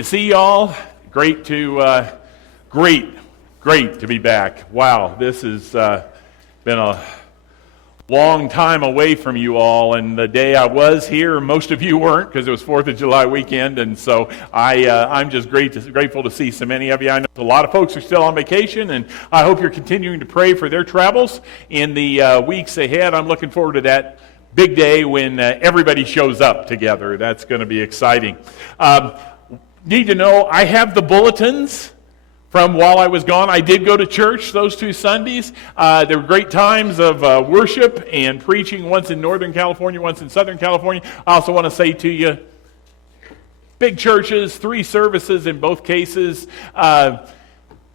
To see y'all, great to be back. Wow, this has been a long time away from you all, and the day I was here, most of you weren't because it was 4th of July weekend, and so I'm just grateful to see so many of you. I know a lot of folks are still on vacation, and I hope you're continuing to pray for their travels in the weeks ahead. I'm looking forward to that big day when everybody shows up together. That's going to be exciting. Need to know, I have the bulletins from while I was gone. I did go to church those 2 Sundays. There were great times of worship and preaching, once in Northern California, once in Southern California. I also want to say to you, big churches, 3 services in both cases.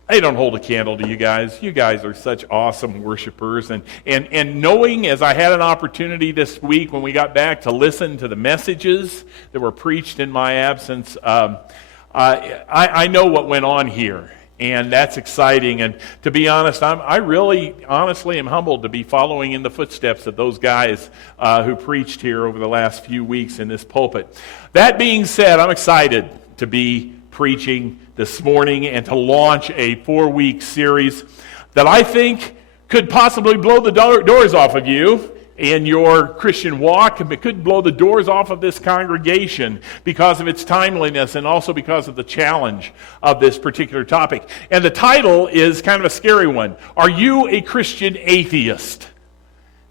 They don't hold a candle to you guys. You guys are such awesome worshipers. And knowing, as I had an opportunity this week when we got back to listen to the messages that were preached in my absence, I know what went on here. And that's exciting. And to be honest, I really honestly am humbled to be following in the footsteps of those guys who preached here over the last few weeks in this pulpit. That being said, I'm excited to be preaching this morning and to launch a 4-week series that I think could possibly blow the doors off of you in your Christian walk, and it could blow the doors off of this congregation because of its timeliness and also because of the challenge of this particular topic. And the title is kind of a scary one. Are you a Christian atheist?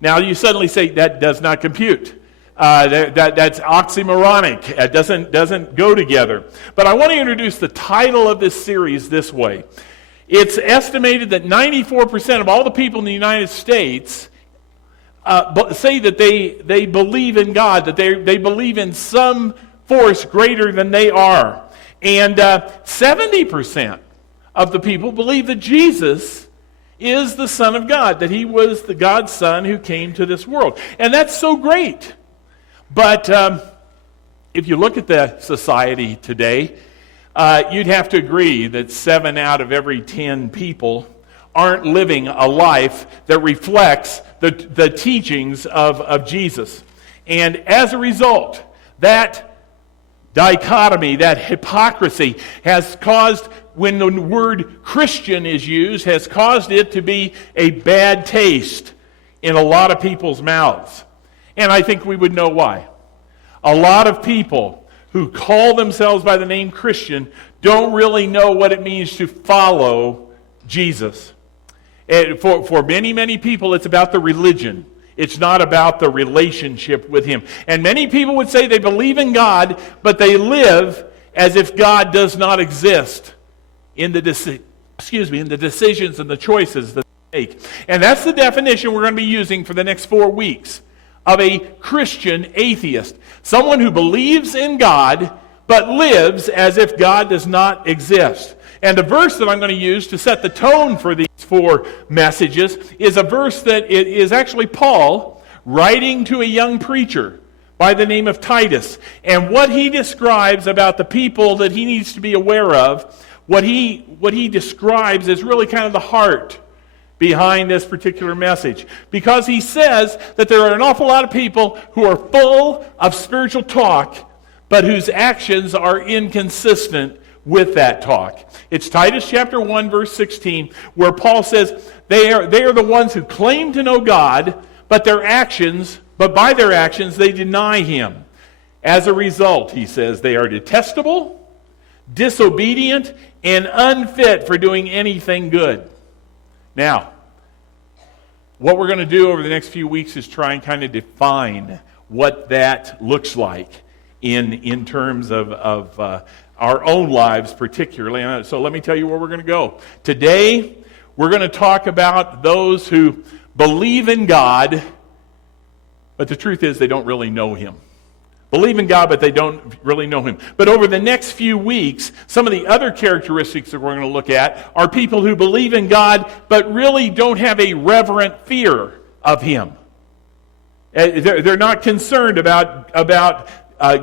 Now you suddenly say, that does not compute. That's oxymoronic. It doesn't go together. But I want to introduce the title of this series this way. It's estimated that 94% of all the people in the United States say that they believe in God, that they believe in some force greater than they are. And 70% of the people believe that Jesus is the Son of God, that he was the God's Son who came to this world. And that's so great. But if you look at the society today, you'd have to agree that 7 out of every 10 people aren't living a life that reflects the teachings of Jesus. And as a result, that dichotomy, that hypocrisy has caused, when the word Christian is used, has caused it to be a bad taste in a lot of people's mouths. And I think we would know why. A lot of people who call themselves by the name Christian don't really know what it means to follow Jesus. For many, many people, it's about the religion. It's not about the relationship with him. And many people would say they believe in God, but they live as if God does not exist in the decisions and the choices that they make. And that's the definition we're going to be using for the next 4 weeks of a Christian atheist. Someone who believes in God, but lives as if God does not exist. And the verse that I'm going to use to set the tone for these 4 messages is a verse that is actually Paul writing to a young preacher by the name of Titus. And what he describes about the people that he needs to be aware of, what he describes is really kind of the heart behind this particular message. Because he says that there are an awful lot of people who are full of spiritual talk, but whose actions are inconsistent with that talk. It's Titus chapter 1, verse 16, where Paul says they are the ones who claim to know God, but by their actions they deny him. As a result, he says, they are detestable, disobedient, and unfit for doing anything good. Now, what we're going to do over the next few weeks is try and kind of define what that looks like in terms of our own lives particularly. So let me tell you where we're going to go. Today, we're going to talk about those who believe in God, but the truth is they don't really know him. Believe in God, but they don't really know him. But over the next few weeks, some of the other characteristics that we're going to look at are people who believe in God, but really don't have a reverent fear of him. They're not concerned about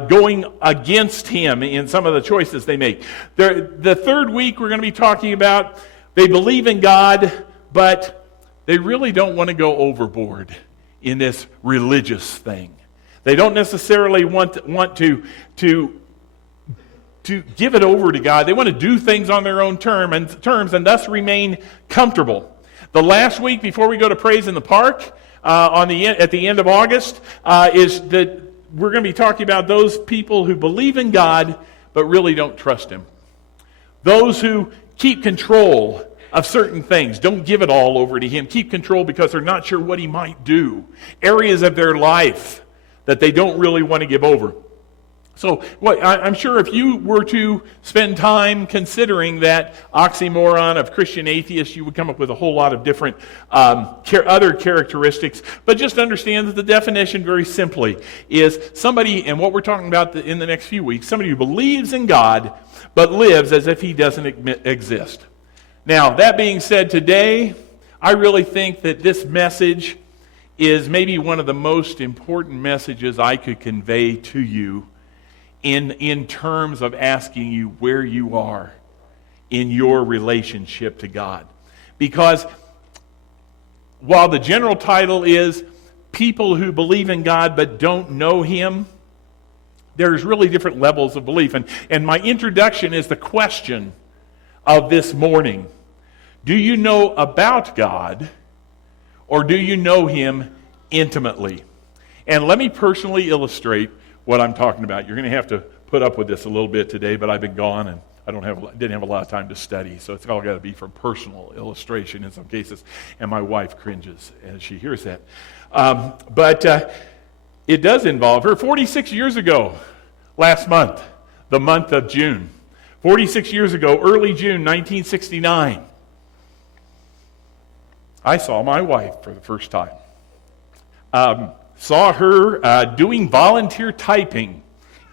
going against him in some of the choices they make. The third week we're going to be talking about they believe in God, but they really don't want to go overboard in this religious thing. They don't necessarily want to to give it over to God. They want to do things on their own terms and thus remain comfortable. The last week before we go to Praise in the Park, at the end of August, is that we're going to be talking about those people who believe in God but really don't trust Him. Those who keep control of certain things, don't give it all over to Him. Keep control because they're not sure what He might do. Areas of their life that they don't really want to give over. So I'm sure if you were to spend time considering that oxymoron of Christian atheist, you would come up with a whole lot of different other characteristics. But just understand that the definition very simply is somebody, and what we're talking about in the next few weeks, somebody who believes in God but lives as if He doesn't exist. Now, that being said, today, I really think that this message is maybe one of the most important messages I could convey to you in terms of asking you where you are in your relationship to God. Because while the general title is People Who Believe in God But Don't Know Him, there's really different levels of belief. And my introduction is the question of this morning. Do you know about God, or do you know Him intimately? And let me personally illustrate what I'm talking about. You're going to have to put up with this a little bit today, but I've been gone and I didn't have a lot of time to study, so it's all got to be from personal illustration in some cases. And my wife cringes as she hears that. But it does involve her. 46 years ago, last month, the month of June, 46 years ago, early June 1969, I saw my wife for the first time. Saw her doing volunteer typing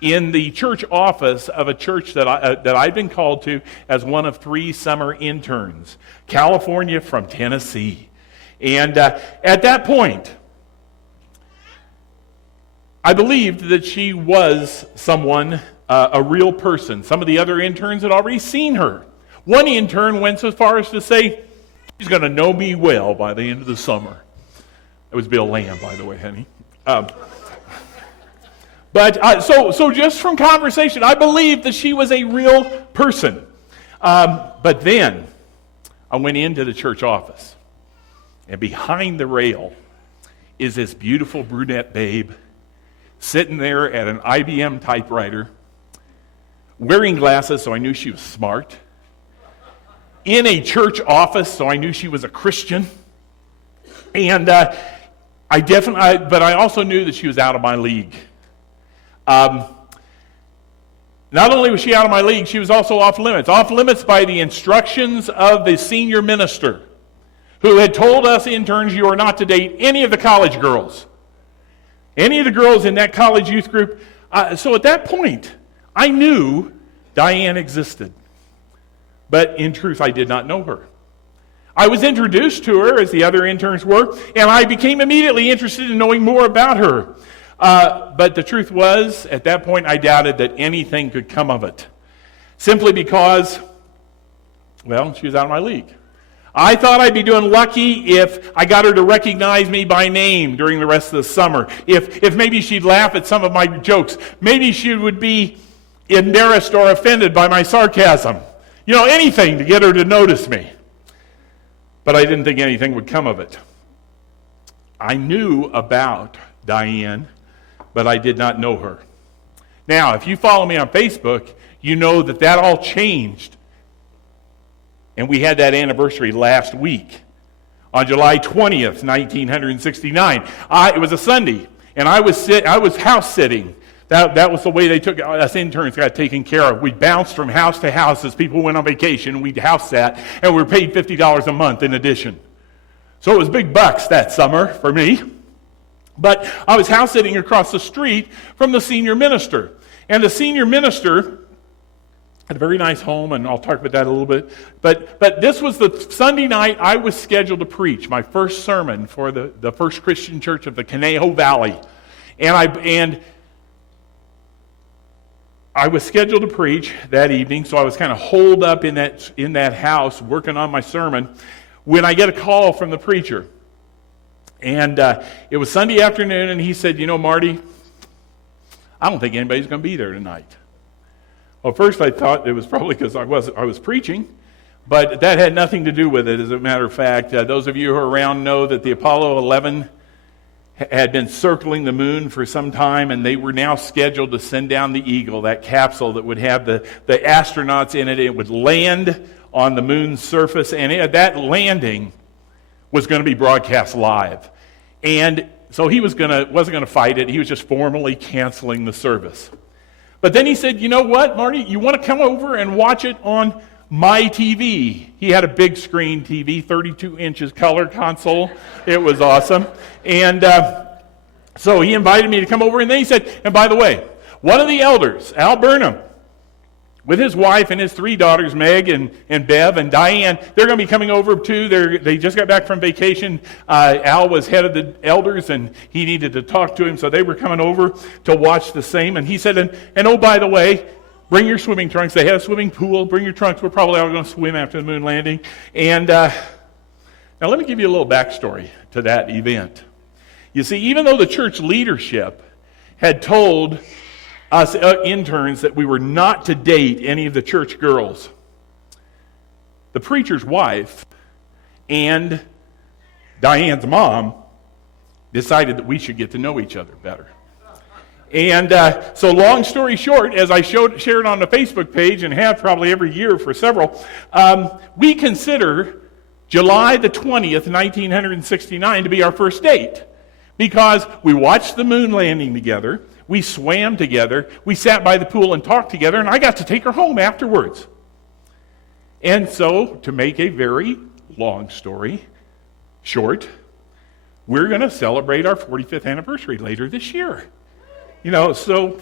in the church office of a church that I'd been called to as one of 3 summer interns, California from Tennessee. And at that point, I believed that she was someone, a real person. Some of the other interns had already seen her. One intern went so far as to say, she's going to know me well by the end of the summer. It was Bill Lamb, by the way, honey. So just from conversation, I believed that she was a real person. But then I went into the church office, and behind the rail is this beautiful brunette babe sitting there at an IBM typewriter, wearing glasses, so I knew she was smart, in a church office, so I knew she was a Christian, and but I also knew that she was out of my league. Not only was she out of my league, she was also off limits. Off limits by the instructions of the senior minister, who had told us interns, you are not to date any of the college girls. Any of the girls in that college youth group. So at that point, I knew Diane existed. But in truth, I did not know her. I was introduced to her, as the other interns were, and I became immediately interested in knowing more about her. But the truth was, at that point, I doubted that anything could come of it. Simply because, well, she was out of my league. I thought I'd be doing lucky if I got her to recognize me by name during the rest of the summer. If maybe she'd laugh at some of my jokes. Maybe she would be embarrassed or offended by my sarcasm. You know, anything to get her to notice me. But I didn't think anything would come of it. I knew about Diane, but I did not know her. Now, if you follow me on Facebook, you know that all changed. And we had that anniversary last week. On July 20th, 1969. It was a Sunday, and I was house sitting. That was the way they took us interns got taken care of. We bounced from house to house as people went on vacation. We'd house sat, and we were paid $50 a month in addition. So it was big bucks that summer for me. But I was house sitting across the street from the senior minister. And the senior minister had a very nice home, and I'll talk about that a little bit. But this was the Sunday night I was scheduled to preach my first sermon for the First Christian Church of the Conejo Valley. And I was scheduled to preach that evening, so I was kind of holed up in that house working on my sermon when I get a call from the preacher. And it was Sunday afternoon, and he said, you know, Marty, I don't think anybody's going to be there tonight. Well, first I thought it was probably because I was preaching, but that had nothing to do with it. As a matter of fact, those of you who are around know that the Apollo 11 had been circling the moon for some time, and they were now scheduled to send down the Eagle, that capsule that would have the astronauts in it. It would land on the moon's surface, and that landing was going to be broadcast live. And so he wasn't going to fight it. He was just formally canceling the service. But then he said, you know what, Marty, you want to come over and watch it on my TV. He had a big screen TV, 32 inches color console. It was awesome. And so he invited me to come over, and then he said, and by the way, one of the elders, Al Burnham, with his wife and his 3 daughters, Meg and Bev and Diane, they're going to be coming over too. They just got back from vacation. Al was head of the elders, and he needed to talk to him, so they were coming over to watch the same. And he said, and oh, by the way, bring your swimming trunks. They had a swimming pool. Bring your trunks. We're probably all going to swim after the moon landing. And now let me give you a little backstory to that event. You see, even though the church leadership had told us interns that we were not to date any of the church girls, the preacher's wife and Diane's mom decided that we should get to know each other better. And so long story short, as I shared on the Facebook page and have probably every year for several, we consider July the 20th, 1969 to be our first date, because we watched the moon landing together, we swam together, we sat by the pool and talked together, and I got to take her home afterwards. And so, to make a very long story short, we're going to celebrate our 45th anniversary later this year. You know, so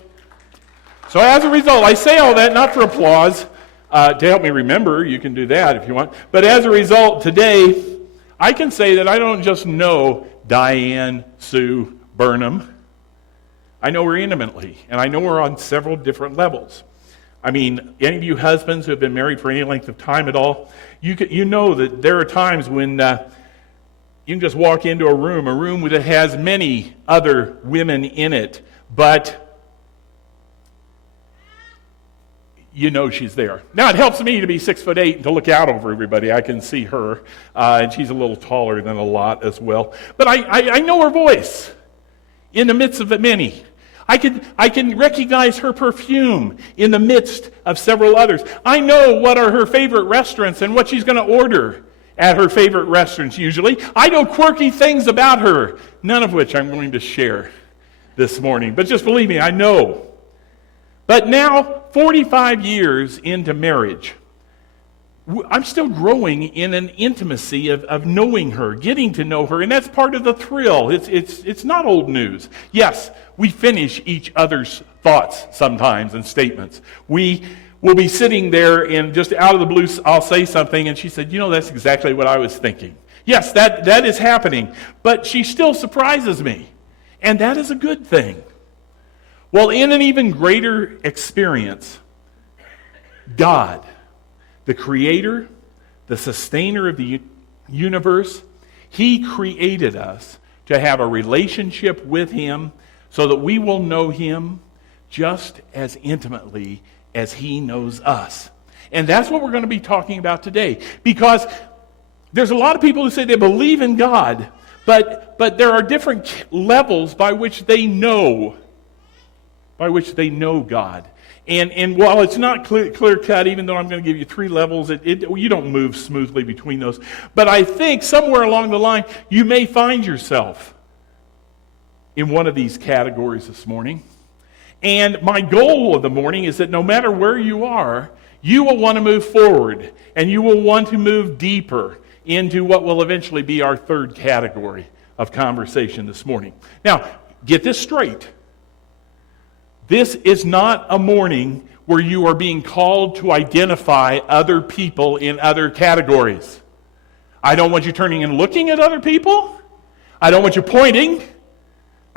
as a result, I say all that not for applause, to help me remember. You can do that if you want. But as a result, today, I can say that I don't just know Diane Sue Burnham. I know her intimately, and I know her on several different levels. I mean, any of you husbands who have been married for any length of time at all, you know that there are times when you can just walk into a room that has many other women in it, but you know she's there. Now, it helps me to be 6'8" and to look out over everybody. I can see her, and she's a little taller than a lot as well. But I know her voice in the midst of the many. I can recognize her perfume in the midst of several others. I know what are her favorite restaurants and what she's going to order at her favorite restaurants usually. I know quirky things about her, none of which I'm going to share this morning. But just believe me, I know. But now, 45 years into marriage, I'm still growing in an intimacy of knowing her, getting to know her, and that's part of the thrill. It's not old news. Yes, we finish each other's thoughts sometimes and statements. We will be sitting there and just out of the blue, I'll say something, and she said, you know, that's exactly what I was thinking. Yes, that is happening, but she still surprises me, and that is a good thing. Well, in an even greater experience, God, the creator, the sustainer of the universe, he created us to have a relationship with him so that we will know him just as intimately as he knows us. And that's what we're going to be talking about today. Because there's a lot of people who say they believe in God, but there are different levels by which they know God. And while it's not clear-cut, even though I'm going to give you 3 levels, you don't move smoothly between those. But I think somewhere along the line, you may find yourself in one of these categories this morning. And my goal of the morning is that no matter where you are, you will want to move forward, and you will want to move deeper into what will eventually be our 3rd category of conversation this morning. Now, get this straight. This is not a morning where you are being called to identify other people in other categories. I don't want you turning and looking at other people. I don't want you pointing.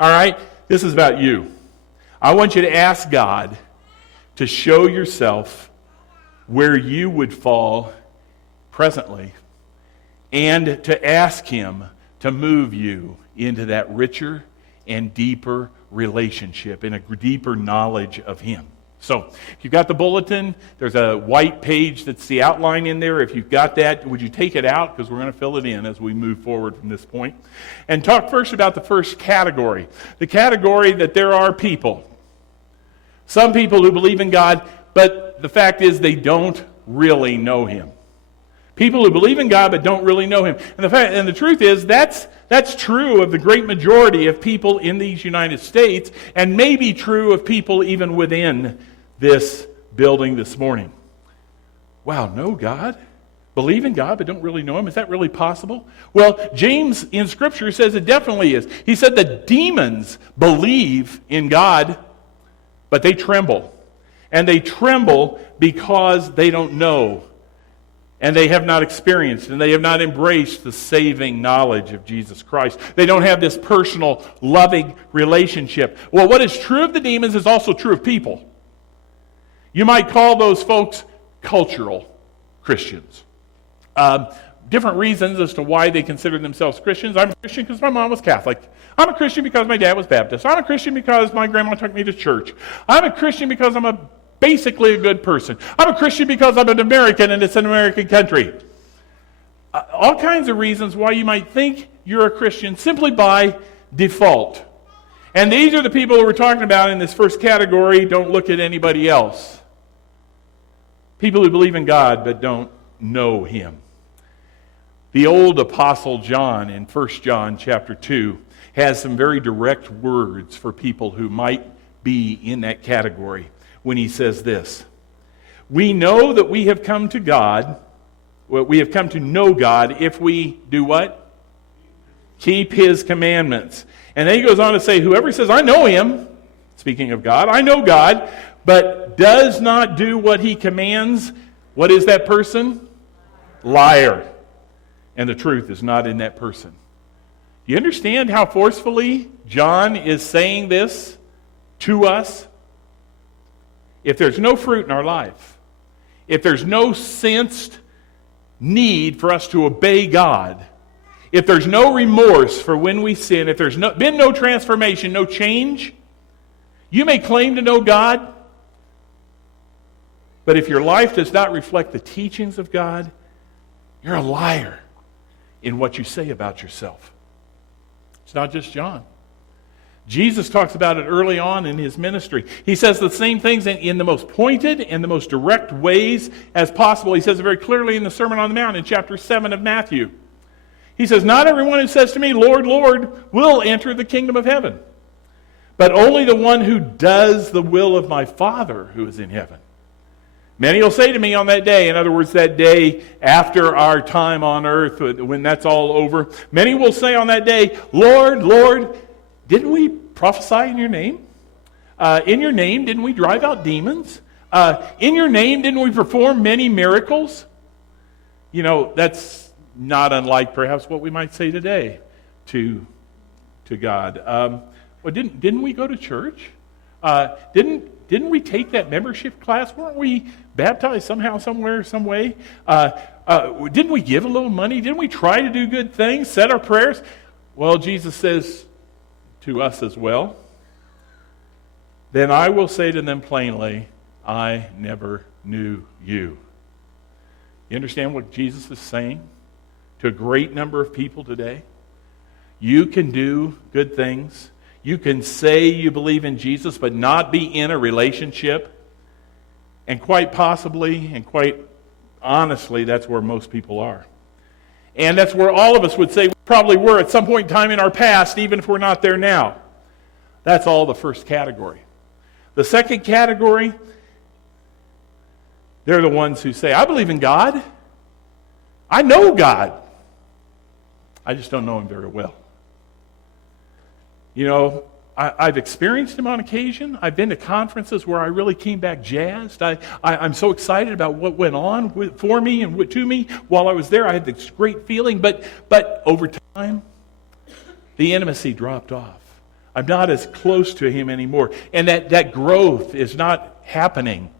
All right? This is about you. I want you to ask God to show yourself where you would fall presently, and to ask him to move you into that richer and deeper relationship and a deeper knowledge of him. So, if you've got the bulletin, there's a white page that's the outline in there. If you've got that, would you take it out? Because we're going to fill it in as we move forward from this point. And talk first about the first category. The category that there are people. Some people who believe in God, but the fact is they don't really know Him. People who believe in God but don't really know Him. And the truth is that's true of the great majority of people in these United States, and may be true of people even within this building this morning. Wow, know God? Believe in God but don't really know Him? Is that really possible? Well, James in Scripture says it definitely is. He said that demons believe in God, but they tremble. And they tremble because they don't know. And they have not experienced and they have not embraced the saving knowledge of Jesus Christ. They don't have this personal, loving relationship. Well, what is true of the demons is also true of people. You might call those folks cultural Christians. Different reasons as to why they consider themselves Christians. I'm a Christian because my mom was Catholic. I'm a Christian because my dad was Baptist. I'm a Christian because my grandma took me to church. I'm a Christian because I'm basically a good person. I'm a Christian because I'm an American and it's an American country. All kinds of reasons why you might think you're a Christian simply by default. And these are the people who we're talking about in this first category. Don't look at anybody else. People who believe in God but don't know Him. The old Apostle John in 1 John chapter 2 has some very direct words for people who might be in that category. When he says this, we know that we have come to God, we have come to know God if we do what? Keep His commandments. And then he goes on to say, whoever says, I know Him, speaking of God, I know God, but does not do what He commands, what is that person? Liar. And the truth is not in that person. Do you understand how forcefully John is saying this to us? If there's no fruit in our life, if there's no sensed need for us to obey God, if there's no remorse for when we sin, if there's been no transformation, no change, you may claim to know God, but if your life does not reflect the teachings of God, you're a liar in what you say about yourself. It's not just John. Jesus talks about it early on in His ministry. He says the same things in the most pointed and the most direct ways as possible. He says it very clearly in the Sermon on the Mount in chapter 7 of Matthew. He says, not everyone who says to me, Lord, Lord, will enter the kingdom of heaven, but only the one who does the will of my Father who is in heaven. Many will say to me on that day, in other words, that day after our time on earth, when that's all over, many will say on that day, Lord, Lord, didn't we prophesy in your name? In your name, didn't we drive out demons? In your name, didn't we perform many miracles? You know, that's not unlike perhaps what we might say today to God. Well, didn't we go to church? Didn't we take that membership class? Weren't we baptized somehow, somewhere, some way? Didn't we give a little money? Didn't we try to do good things, said our prayers? Well, Jesus says to us as well, then I will say to them plainly, I never knew you. You understand what Jesus is saying to a great number of people today? You can do good things. You can say you believe in Jesus, but not be in a relationship. And quite possibly, and quite honestly, that's where most people are. And that's where all of us would say we probably were at some point in time in our past, even if we're not there now. That's all the first category. The second category, they're the ones who say, I believe in God. I know God. I just don't know Him very well. You know, I've experienced Him on occasion. I've been to conferences where I really came back jazzed. I'm so excited about what went on for me and to me while I was there. I had this great feeling, but over time, the intimacy dropped off. I'm not as close to Him anymore. And that growth is not happening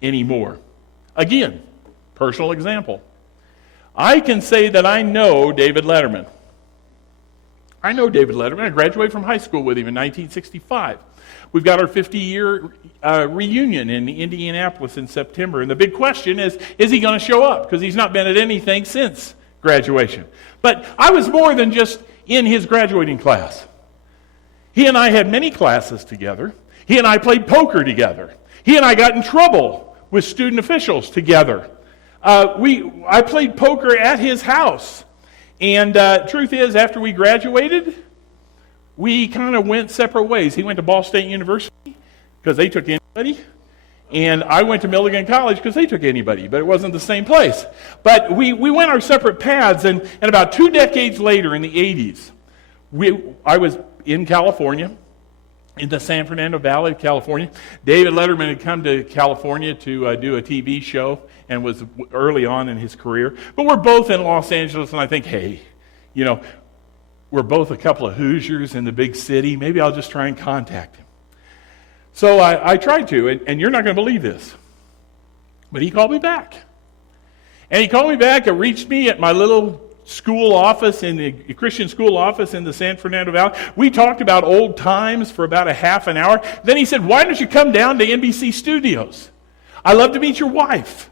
anymore. Again, personal example. I can say that I know David Letterman. I know David Letterman. I graduated from high school with him in 1965. We've got our 50-year reunion in Indianapolis in September. And the big question is he going to show up? Because he's not been at anything since graduation. But I was more than just in his graduating class. He and I had many classes together. He and I played poker together. He and I got in trouble with student officials together. I played poker at his house. And truth is, after we graduated, we kind of went separate ways. He went to Ball State University because they took anybody. And I went to Milligan College because they took anybody, but it wasn't the same place. But we went our separate paths, and about 2 decades later in the 80s, I was in California, in the San Fernando Valley of California. David Letterman had come to California to do a TV show and was early on in his career. But we're both in Los Angeles, and I think, hey, we're both a couple of Hoosiers in the big city. Maybe I'll just try and contact him. So I tried to, and you're not going to believe this, but he called me back. And he called me back and reached me at my little school office, in the Christian school office in the San Fernando Valley. We talked about old times for about a half an hour. Then he said, why don't you come down to NBC Studios? I'd love to meet your wife.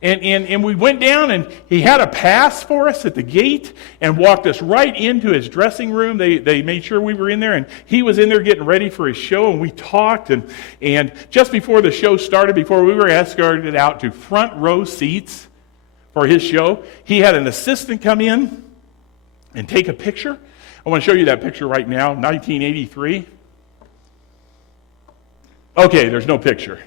And we went down, and he had a pass for us at the gate and walked us right into his dressing room. They made sure we were in there, and he was in there getting ready for his show, and we talked. And just before the show started, before we were escorted out to front row seats for his show, he had an assistant come in and take a picture. I want to show you that picture right now, 1983. Okay, there's no picture.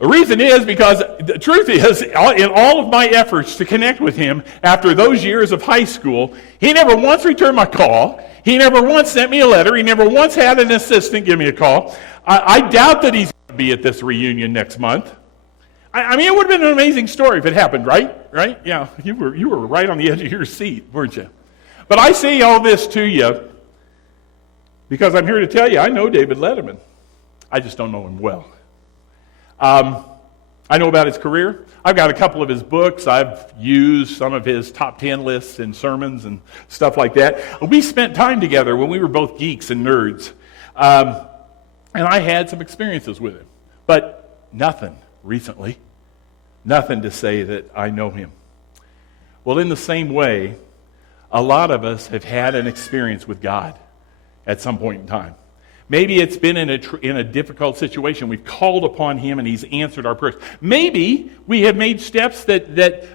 The reason is because the truth is, in all of my efforts to connect with him after those years of high school, he never once returned my call. He never once sent me a letter. He never once had an assistant give me a call. I doubt that he's going to be at this reunion next month. I mean, it would have been an amazing story if it happened, right? Right? Yeah, you were right on the edge of your seat, weren't you? But I say all this to you because I'm here to tell you I know David Letterman. I just don't know him well. I know about his career. I've got a couple of his books. I've used some of his top 10 lists and sermons and stuff like that. We spent time together when we were both geeks and nerds. And I had some experiences with him. But nothing recently. Nothing to say that I know him. Well, in the same way, a lot of us have had an experience with God at some point in time. Maybe it's been in a difficult situation. We've called upon him and he's answered our prayers. Maybe we have made steps that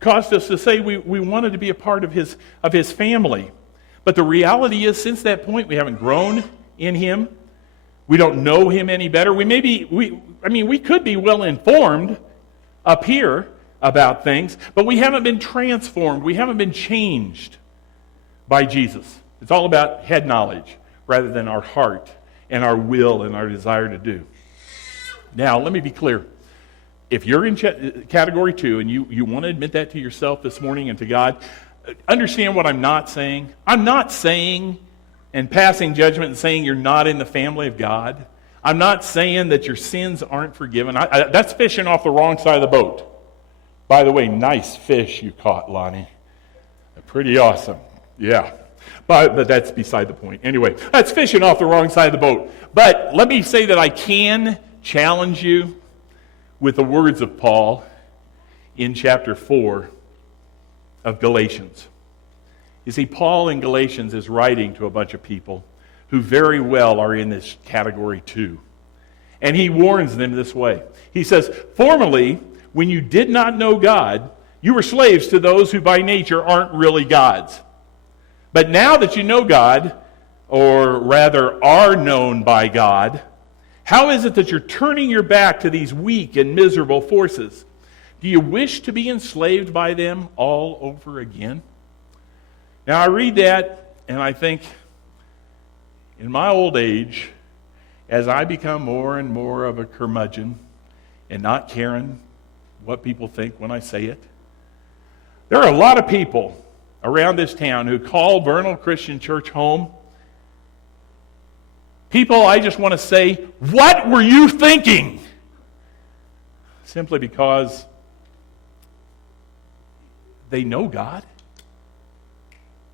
caused us to say we wanted to be a part of his family. But the reality is, since that point, we haven't grown in him. We don't know him any better. We could be well informed up here about things, but we haven't been transformed. We haven't been changed by Jesus. It's all about head knowledge rather than our heart and our will and our desire to do. Now, let me be clear. If you're in category 2 and you want to admit that to yourself this morning and to God, understand what I'm not saying. I'm not saying and passing judgment and saying you're not in the family of God. I'm not saying that your sins aren't forgiven. That's fishing off the wrong side of the boat. By the way, nice fish you caught, Lonnie. Pretty awesome. Yeah. But that's beside the point. Anyway, that's fishing off the wrong side of the boat. But let me say that I can challenge you with the words of Paul in chapter 4 of Galatians. You see, Paul in Galatians is writing to a bunch of people who very well are in this category 2. And he warns them this way. He says, "Formerly, when you did not know God, you were slaves to those who by nature aren't really gods. But now that you know God, or rather are known by God, how is it that you're turning your back to these weak and miserable forces? Do you wish to be enslaved by them all over again?" Now I read that and I think, in my old age, as I become more and more of a curmudgeon and not caring what people think when I say it, there are a lot of people around this town who call Vernal Christian Church home. People, I just want to say, what were you thinking? Simply because they know God.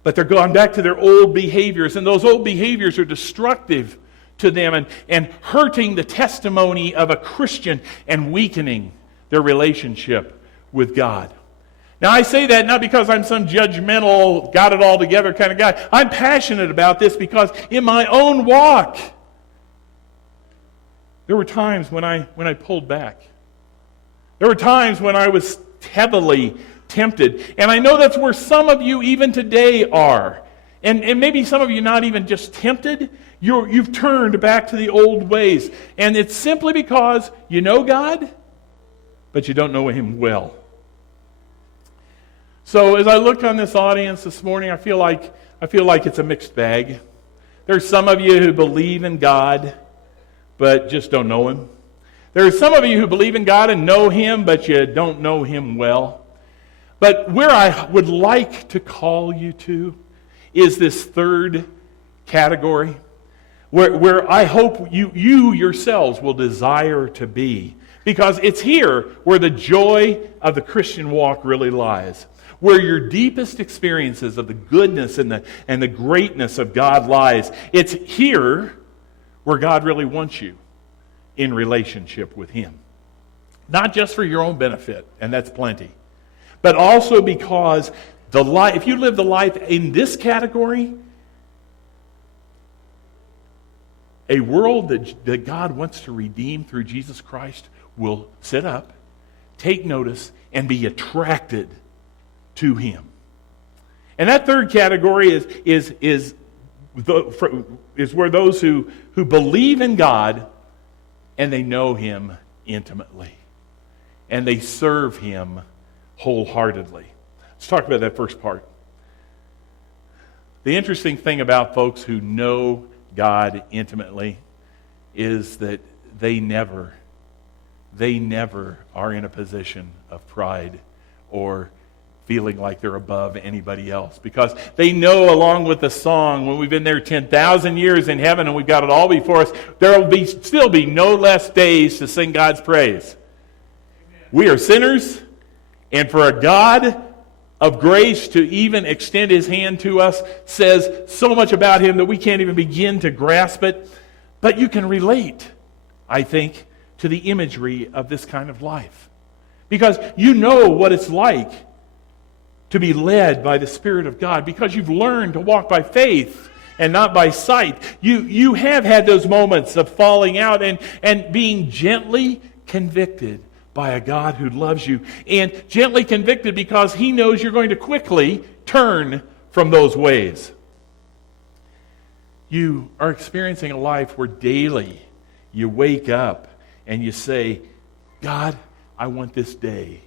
but they're going back to their old behaviors, and those old behaviors are destructive to them and hurting the testimony of a Christian and weakening their relationship with God. Now, I say that not because I'm some judgmental, got it all together kind of guy. I'm passionate about this because in my own walk, there were times when I pulled back. There were times when I was heavily tempted. And I know that's where some of you even today are. And maybe some of you not even just tempted, you've turned back to the old ways. And it's simply because you know God, but you don't know Him well. So as I look on this audience this morning, I feel like it's a mixed bag. There's some of you who believe in God, but just don't know Him. There are some of you who believe in God and know Him, but you don't know Him well. But where I would like to call you to is this third category, where I hope you yourselves will desire to be. Because it's here where the joy of the Christian walk really lies. Where your deepest experiences of the goodness and the greatness of God lies. It's here where God really wants you in relationship with Him. Not just for your own benefit, and that's plenty, but also because if you live the life in this category, a world that God wants to redeem through Jesus Christ will sit up, take notice, and be attracted to Him. And that third category is where those who believe in God and they know Him intimately. And they serve Him wholeheartedly. Let's talk about that first part. The interesting thing about folks who know God intimately is that they never are in a position of pride or feeling like they're above anybody else. Because they know, along with the song, when we've been there 10,000 years in heaven and we've got it all before us, there will still be no less days to sing God's praise. Amen. We are sinners, and for a God of grace to even extend His hand to us says so much about Him that we can't even begin to grasp it. But you can relate, I think, to the imagery of this kind of life. Because you know what it's like to be led by the Spirit of God, because you've learned to walk by faith and not by sight. You have had those moments of falling out and being gently convicted by a God who loves you, and gently convicted because He knows you're going to quickly turn from those ways. You are experiencing a life where daily you wake up and you say, God, I want this day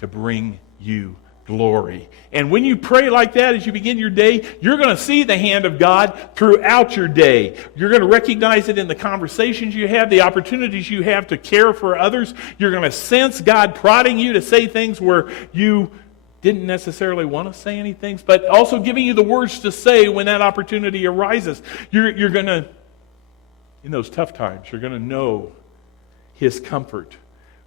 to bring you glory. And when you pray like that as you begin your day, you're going to see the hand of God throughout your day. You're going to recognize it in the conversations you have, the opportunities you have to care for others. You're going to sense God prodding you to say things where you didn't necessarily want to say anything, but also giving you the words to say when that opportunity arises. You're going to, in those tough times, you're going to know His comfort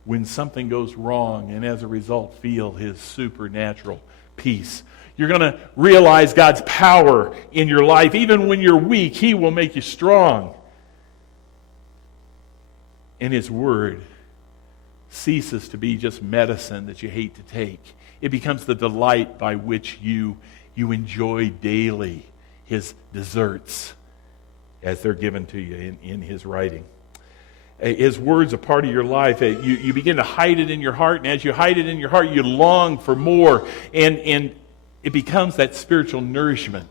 when something goes wrong, and as a result feel His supernatural peace. You're going to realize God's power in your life. Even when you're weak, He will make you strong. And His Word ceases to be just medicine that you hate to take. It becomes the delight by which you enjoy daily His desserts as they're given to you in His writing. His Word's a part of your life. You begin to hide it in your heart, and as you hide it in your heart, you long for more, and it becomes that spiritual nourishment,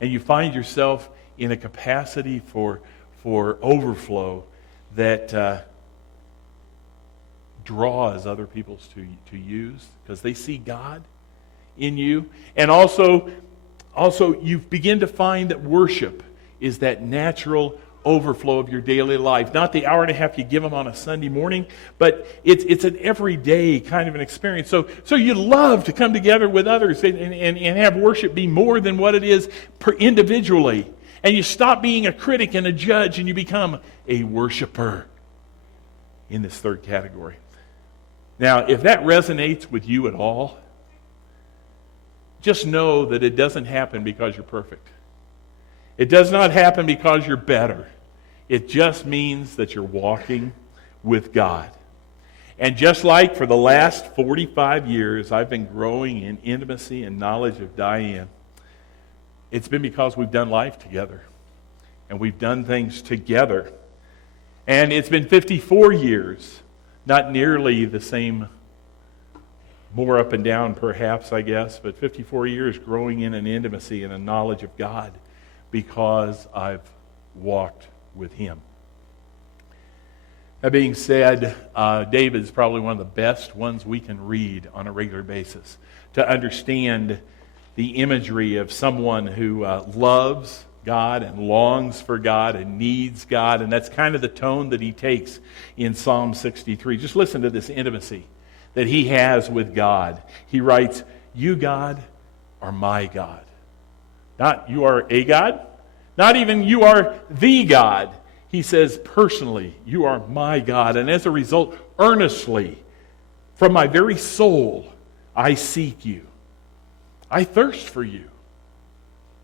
and you find yourself in a capacity for overflow that draws other people to use because they see God in you. And also you begin to find that worship is that natural overflow of your daily life. Not the hour and a half you give them on a Sunday morning, but it's an everyday kind of an experience. So you love to come together with others and have worship be more than what it is individually. And you stop being a critic and a judge, and you become a worshiper in this third category. Now, if that resonates with you at all, just know that it doesn't happen because you're perfect. It does not happen because you're better. It just means that you're walking with God. And just like for the last 45 years, I've been growing in intimacy and knowledge of Diane, it's been because we've done life together. And we've done things together. And it's been 54 years, not nearly the same, more up and down perhaps, I guess, but 54 years growing in an intimacy and a knowledge of God because I've walked with Him. That being said, David is probably one of the best ones we can read on a regular basis to understand the imagery of someone who loves God and longs for God and needs God, and that's kind of the tone that he takes in Psalm 63. Just listen to this intimacy that he has with God. He writes, "You, God, are my God." Not you are a God, not even you are the God. He says personally, you are my God, and as a result, earnestly, from my very soul, I seek you. I thirst for you.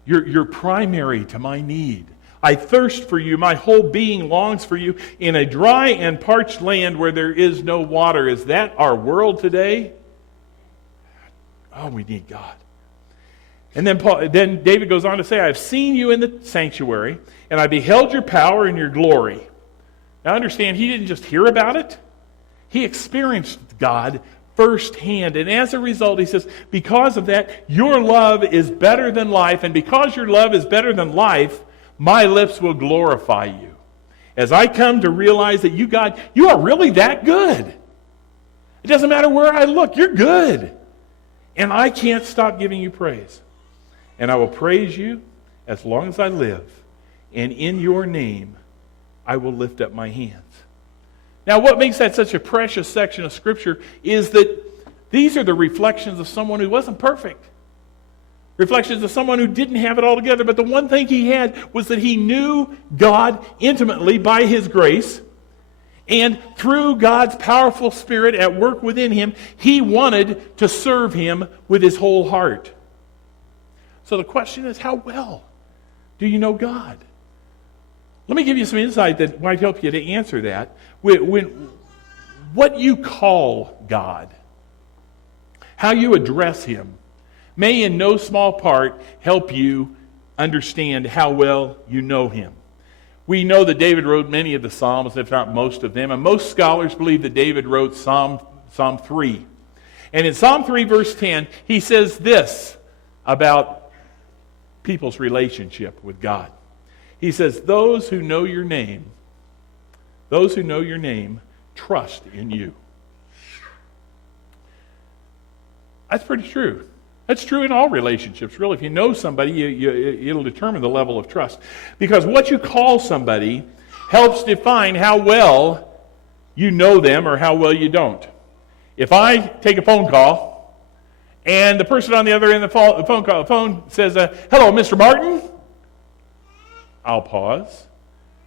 You're primary to my need. I thirst for you. My whole being longs for you in a dry and parched land where there is no water. Is that our world today? Oh, we need God. And then David goes on to say, I have seen you in the sanctuary, and I beheld your power and your glory. Now understand, he didn't just hear about it. He experienced God firsthand. And as a result, he says, because of that, your love is better than life. And because your love is better than life, my lips will glorify you. As I come to realize that you, God, you are really that good. It doesn't matter where I look, you're good. And I can't stop giving you praise. And I will praise you as long as I live. And in your name, I will lift up my hands. Now, what makes that such a precious section of Scripture is that these are the reflections of someone who wasn't perfect. Reflections of someone who didn't have it all together. But the one thing he had was that he knew God intimately by His grace. And through God's powerful Spirit at work within him, he wanted to serve Him with his whole heart. So the question is, how well do you know God? Let me give you some insight that might help you to answer that. What you call God, how you address Him, may in no small part help you understand how well you know Him. We know that David wrote many of the Psalms, if not most of them, and most scholars believe that David wrote Psalm 3. And in Psalm 3, verse 10, he says this about people's relationship with God. He says, those who know your name, trust in you. That's pretty true. That's true in all relationships, really. If you know somebody, it'll determine the level of trust. Because what you call somebody helps define how well you know them or how well you don't. If I take a phone call, and the person on the other end of the phone says, hello, Mr. Martin? I'll pause.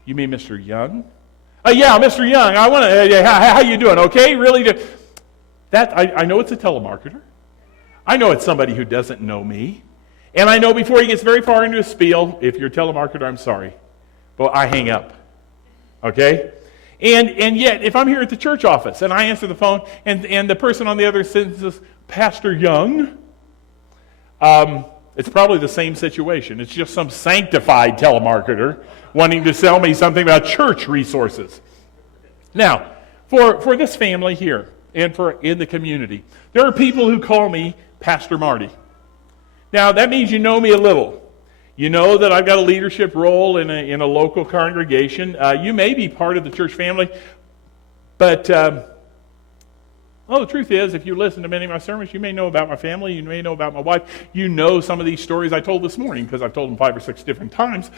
You mean Mr. Young? Yeah, Mr. Young. I want to. How you doing? Okay, really? I know it's a telemarketer. I know it's somebody who doesn't know me, and I know before he gets very far into his spiel, if you're a telemarketer, I'm sorry, but I hang up. Okay, and yet if I'm here at the church office and I answer the phone, and the person on the other end says, Pastor Young, it's probably the same situation. It's just some sanctified telemarketer wanting to sell me something about church resources. Now, for this family here and in the community, there are people who call me Pastor Marty. Now, that means you know me a little. You know that I've got a leadership role in a local congregation. You may be part of the church family, but the truth is, if you listen to many of my sermons, you may know about my family, you may know about my wife, you know some of these stories I told this morning because I've told them 5 or 6 different times.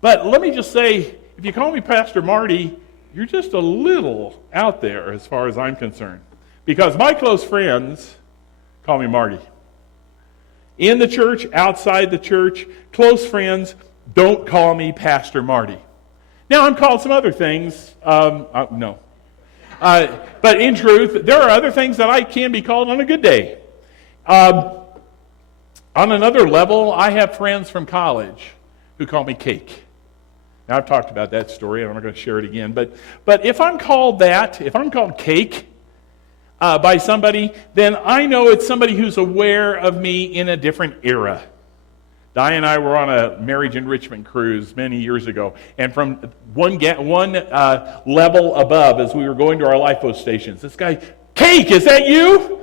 But let me just say, if you call me Pastor Marty, you're just a little out there as far as I'm concerned. Because my close friends call me Marty. In the church, outside the church, close friends don't call me Pastor Marty. Now, I'm called some other things. No. But in truth, there are other things that I can be called on a good day. On another level, I have friends from college who call me Cake. Now, I've talked about that story, and I'm not going to share it again. But if I'm called that, if I'm called Cake by somebody, then I know it's somebody who's aware of me in a different era. Di and I were on a marriage enrichment cruise many years ago, and from one level above, as we were going to our lifeboat stations, this guy, Cake, is that you?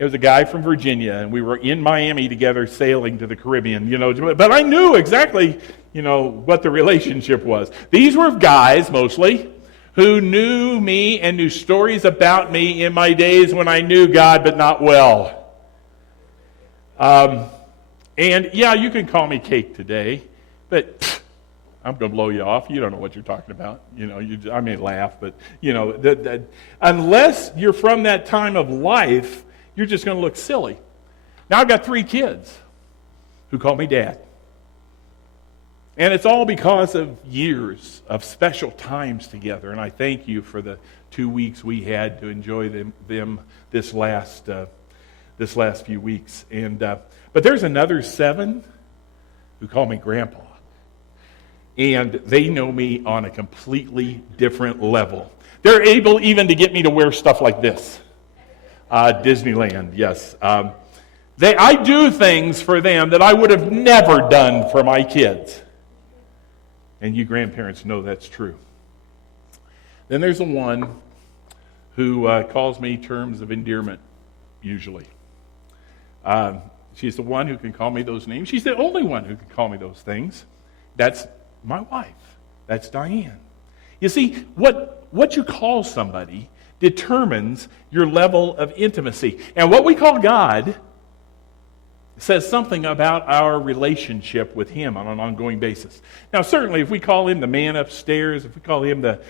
It was a guy from Virginia, and we were in Miami together sailing to the Caribbean, but I knew exactly, what the relationship was. These were guys, mostly, who knew me and knew stories about me in my days when I knew God, but not well. And yeah, you can call me Cake today, but I'm going to blow you off. You don't know what you're talking about. I may laugh, but, unless you're from that time of life, you're just going to look silly. Now, I've got 3 kids who call me Dad. And it's all because of years of special times together. And I thank you for the 2 weeks we had to enjoy them this last few weeks. But there's another 7 who call me Grandpa. And they know me on a completely different level. They're able even to get me to wear stuff like this. Disneyland, yes. I do things for them that I would have never done for my kids. And you grandparents know that's true. Then there's the one who calls me terms of endearment, usually. She's the one who can call me those names. She's the only one who can call me those things. That's my wife. That's Diane. You see, what you call somebody determines your level of intimacy. And what we call God says something about our relationship with Him on an ongoing basis. Now, certainly, if we call Him the man upstairs, if we call Him the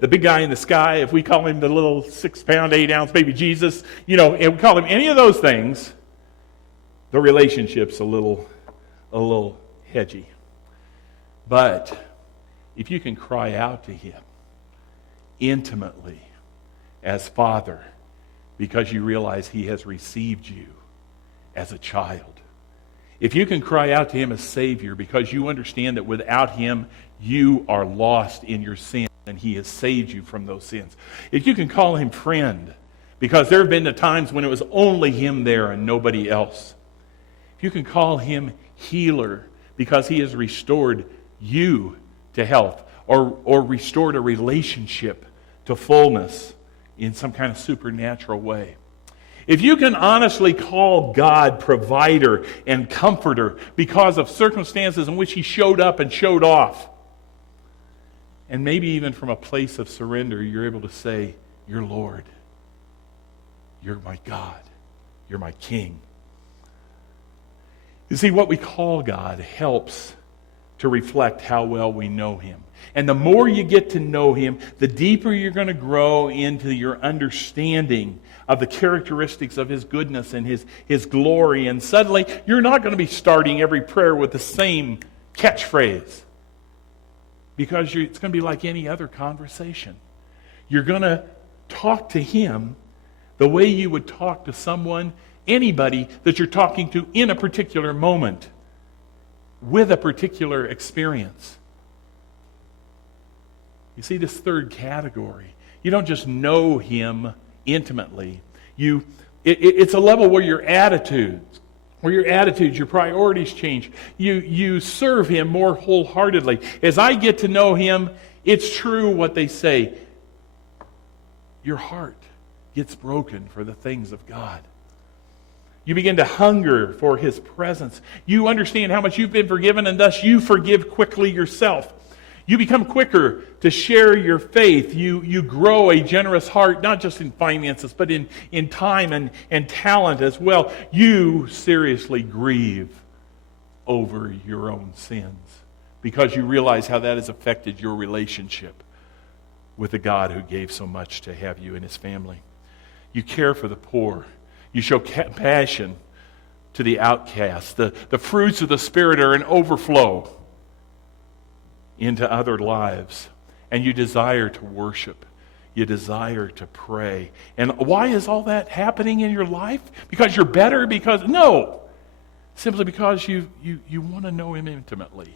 big guy in the sky, if we call Him the little 6-pound, 8-ounce baby Jesus, and we call Him any of those things, the relationship's a little hedgy. But if you can cry out to Him intimately as Father, because you realize He has received you as a child. If you can cry out to Him as Savior, because you understand that without Him, you are lost in your sin, and He has saved you from those sins. If you can call Him friend, because there have been the times when it was only Him there and nobody else. If you can call Him healer, because He has restored you to health, or restored a relationship to fullness in some kind of supernatural way. If you can honestly call God provider and comforter because of circumstances in which He showed up and showed off, and maybe even from a place of surrender, you're able to say, "You're Lord. You're my God. You're my King." You see, what we call God helps to reflect how well we know Him. And the more you get to know Him, the deeper you're going to grow into your understanding of the characteristics of His goodness and His glory. And suddenly, you're not going to be starting every prayer with the same catchphrase, because it's going to be like any other conversation. You're going to talk to Him the way you would talk to someone, anybody that you're talking to in a particular moment, with a particular experience. You see, this third category, you don't just know Him intimately. It's a level where your attitudes, your priorities change. You serve Him more wholeheartedly. As I get to know Him, it's true what they say. Your heart gets broken for the things of God. You begin to hunger for His presence. You understand how much you've been forgiven, and thus you forgive quickly yourself. You become quicker to share your faith. You grow a generous heart, not just in finances, but in time and talent as well. You seriously grieve over your own sins because you realize how that has affected your relationship with the God who gave so much to have you in His family. You care for the poor. You show compassion to the outcast. The fruits of the Spirit are an overflow into other lives. And you desire to worship. You desire to pray. And why is all that happening in your life? Because you're better? No. simply because you want to know Him intimately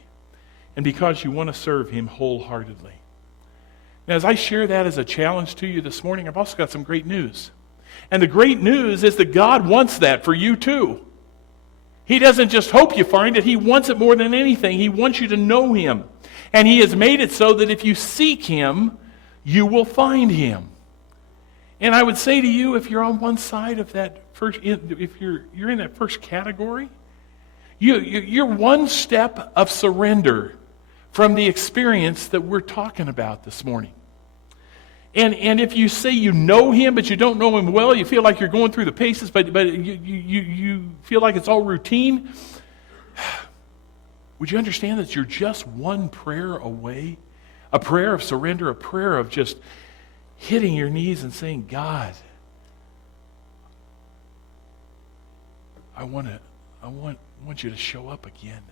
and because you want to serve Him wholeheartedly. Now, as I share that as a challenge to you this morning, I've also got some great news. And the great news is that God wants that for you too. He doesn't just hope you find it. He wants it more than anything. He wants you to know Him. And He has made it so that if you seek Him, you will find Him. And I would say to you, if you're on one side of that first, if you're in that first category, you're one step of surrender from the experience that we're talking about this morning. And if you say you know Him, but you don't know Him well, you feel like you're going through the paces, but you feel like it's all routine, would you understand that you're just one prayer away? A prayer of surrender, a prayer of just hitting your knees and saying, God, I want you to show up again.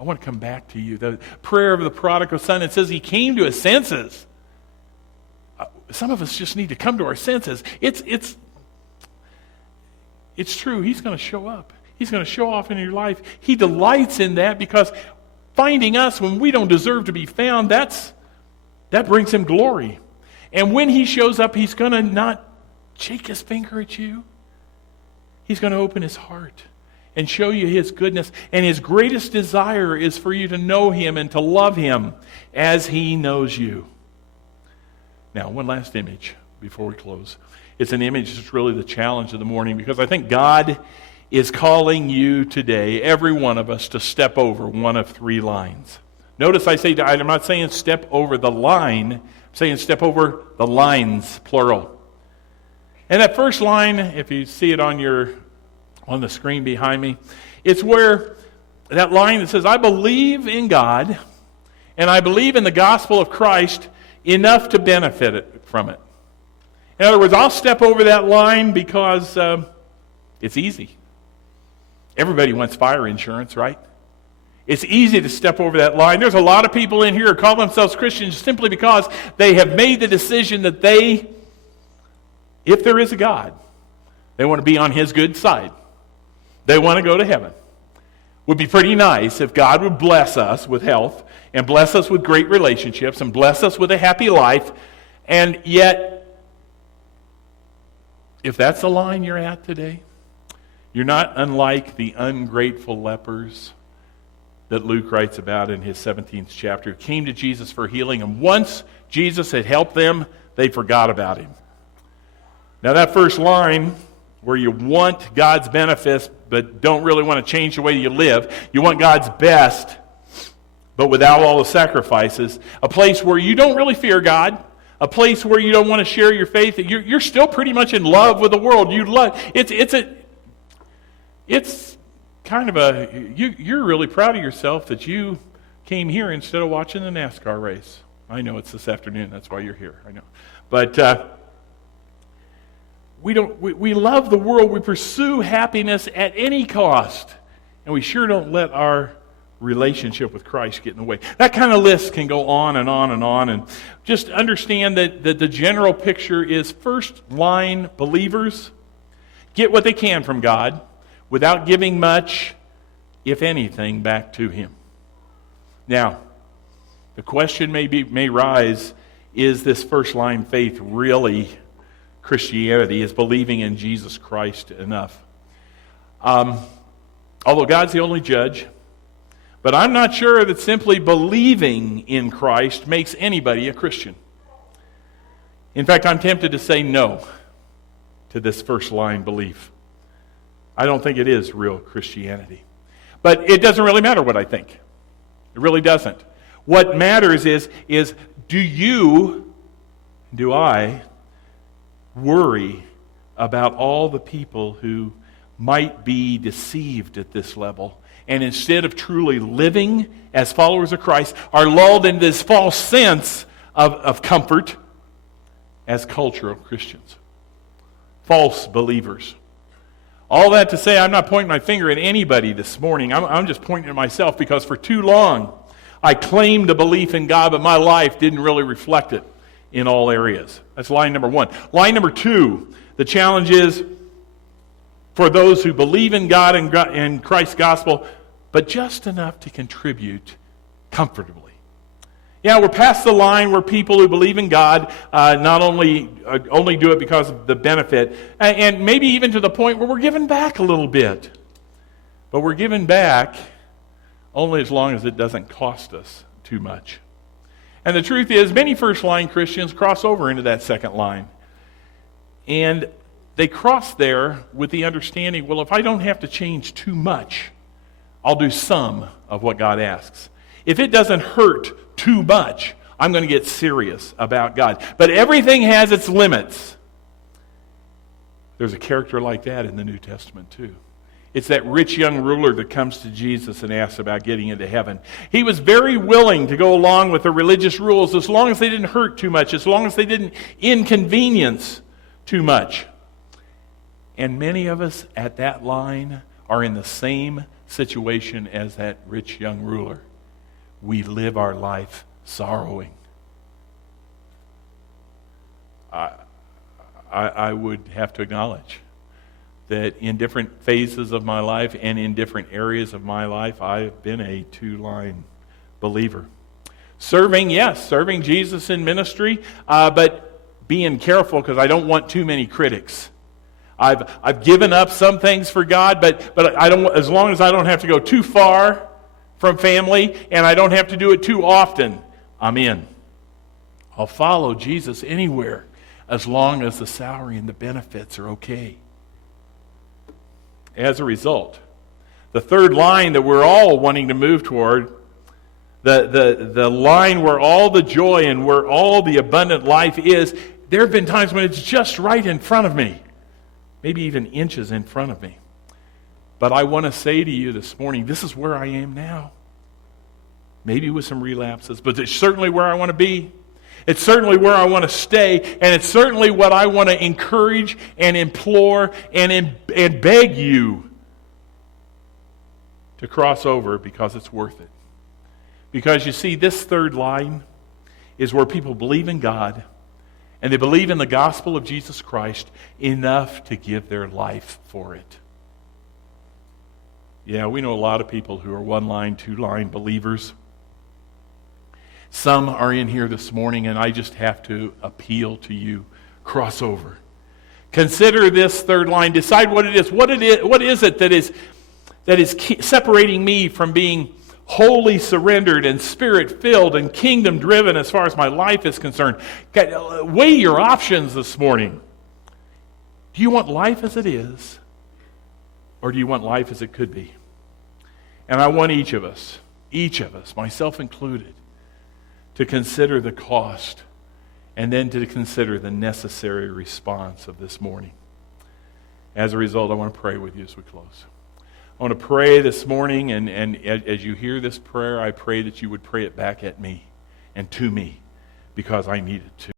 I want to come back to you. The prayer of the prodigal son, it says he came to his senses. Some of us just need to come to our senses. It's true. He's going to show up. He's going to show off in your life. He delights in that because finding us when we don't deserve to be found, that brings Him glory. And when He shows up, He's going to not shake His finger at you. He's going to open His heart and show you His goodness. And His greatest desire is for you to know Him and to love Him as He knows you. Now, one last image before we close. It's an image that's really the challenge of the morning because I think God is calling you today, every one of us, to step over one of three lines. Notice I'm not saying step over the line, I'm saying step over the lines, plural. And that first line, if you see it on the screen behind me, it's where that line that says, I believe in God and I believe in the gospel of Christ enough to benefit from it. In other words, I'll step over that line because it's easy. Everybody wants fire insurance, right? It's easy to step over that line. There's a lot of people in here who call themselves Christians simply because they have made the decision that if there is a God, they want to be on His good side. They want to go to heaven. Would be pretty nice if God would bless us with health and bless us with great relationships and bless us with a happy life. And yet, if that's the line you're at today, you're not unlike the ungrateful lepers that Luke writes about in his 17th chapter, who came to Jesus for healing, and once Jesus had helped them, they forgot about Him. Now that first line, where you want God's benefits but don't really want to change the way you live, you want God's best but without all the sacrifices, a place where you don't really fear God, a place where you don't want to share your faith, you're still pretty much in love with the world. It's kind of you're really proud of yourself that you came here instead of watching the NASCAR race. I know it's this afternoon, that's why you're here, I know. But we love the world, we pursue happiness at any cost, and we sure don't let our relationship with Christ get in the way. That kind of list can go on and on and on, and just understand that the general picture is first line believers get what they can from God without giving much, if anything, back to Him. Now, the question may rise, is this first line faith really Christianity? Is believing in Jesus Christ enough? Although God's the only judge, but I'm not sure that simply believing in Christ makes anybody a Christian. In fact, I'm tempted to say no to this first line belief. I don't think it is real Christianity. But it doesn't really matter what I think. It really doesn't. What matters is do I worry about all the people who might be deceived at this level, and instead of truly living as followers of Christ, are lulled into this false sense of comfort as cultural Christians. False believers. All that to say, I'm not pointing my finger at anybody this morning. I'm just pointing at myself, because for too long I claimed a belief in God, but my life didn't really reflect it in all areas. That's line number one. Line number two, the challenge is, for those who believe in God and Christ's gospel, but just enough to contribute comfortably. Yeah, we're past the line where people who believe in God not only do it because of the benefit, and maybe even to the point where we're giving back a little bit. But we're giving back only as long as it doesn't cost us too much. And the truth is, many first-line Christians cross over into that second line. And they cross there with the understanding, well, if I don't have to change too much, I'll do some of what God asks. If it doesn't hurt too much, I'm going to get serious about God. But everything has its limits. There's a character like that in the New Testament too. It's that rich young ruler that comes to Jesus and asks about getting into heaven. He was very willing to go along with the religious rules as long as they didn't hurt too much, as long as they didn't inconvenience too much. And many of us at that line are in the same situation as that rich young ruler. We live our life sorrowing. I would have to acknowledge that in different phases of my life and in different areas of my life, I've been a two-line believer. Serving Jesus in ministry, but being careful because I don't want too many critics. I've given up some things for God, but I don't. As long as I don't have to go too far from family and I don't have to do it too often, I'm in. I'll follow Jesus anywhere as long as the salary and the benefits are okay. As a result, the third line that we're all wanting to move toward, the line where all the joy and where all the abundant life is, there have been times when it's just right in front of me, maybe even inches in front of me. But I want to say to you this morning, this is where I am now. Maybe with some relapses, but it's certainly where I want to be. It's certainly where I want to stay, and it's certainly what I want to encourage and implore and beg you to cross over because it's worth it. Because you see, this third line is where people believe in God and they believe in the gospel of Jesus Christ enough to give their life for it. Yeah, we know a lot of people who are one-line, two-line believers. Some are in here this morning, and I just have to appeal to you. Cross over. Consider this third line. Decide what it is. What is it that is separating me from being wholly surrendered and spirit-filled and kingdom-driven as far as my life is concerned? Weigh your options this morning. Do you want life as it is, or do you want life as it could be? And I want each of us, myself included, to consider the cost and then to consider the necessary response of this morning. As a result, I want to pray with you as we close. I want to pray this morning, and as you hear this prayer, I pray that you would pray it back at me and to me because I need it to.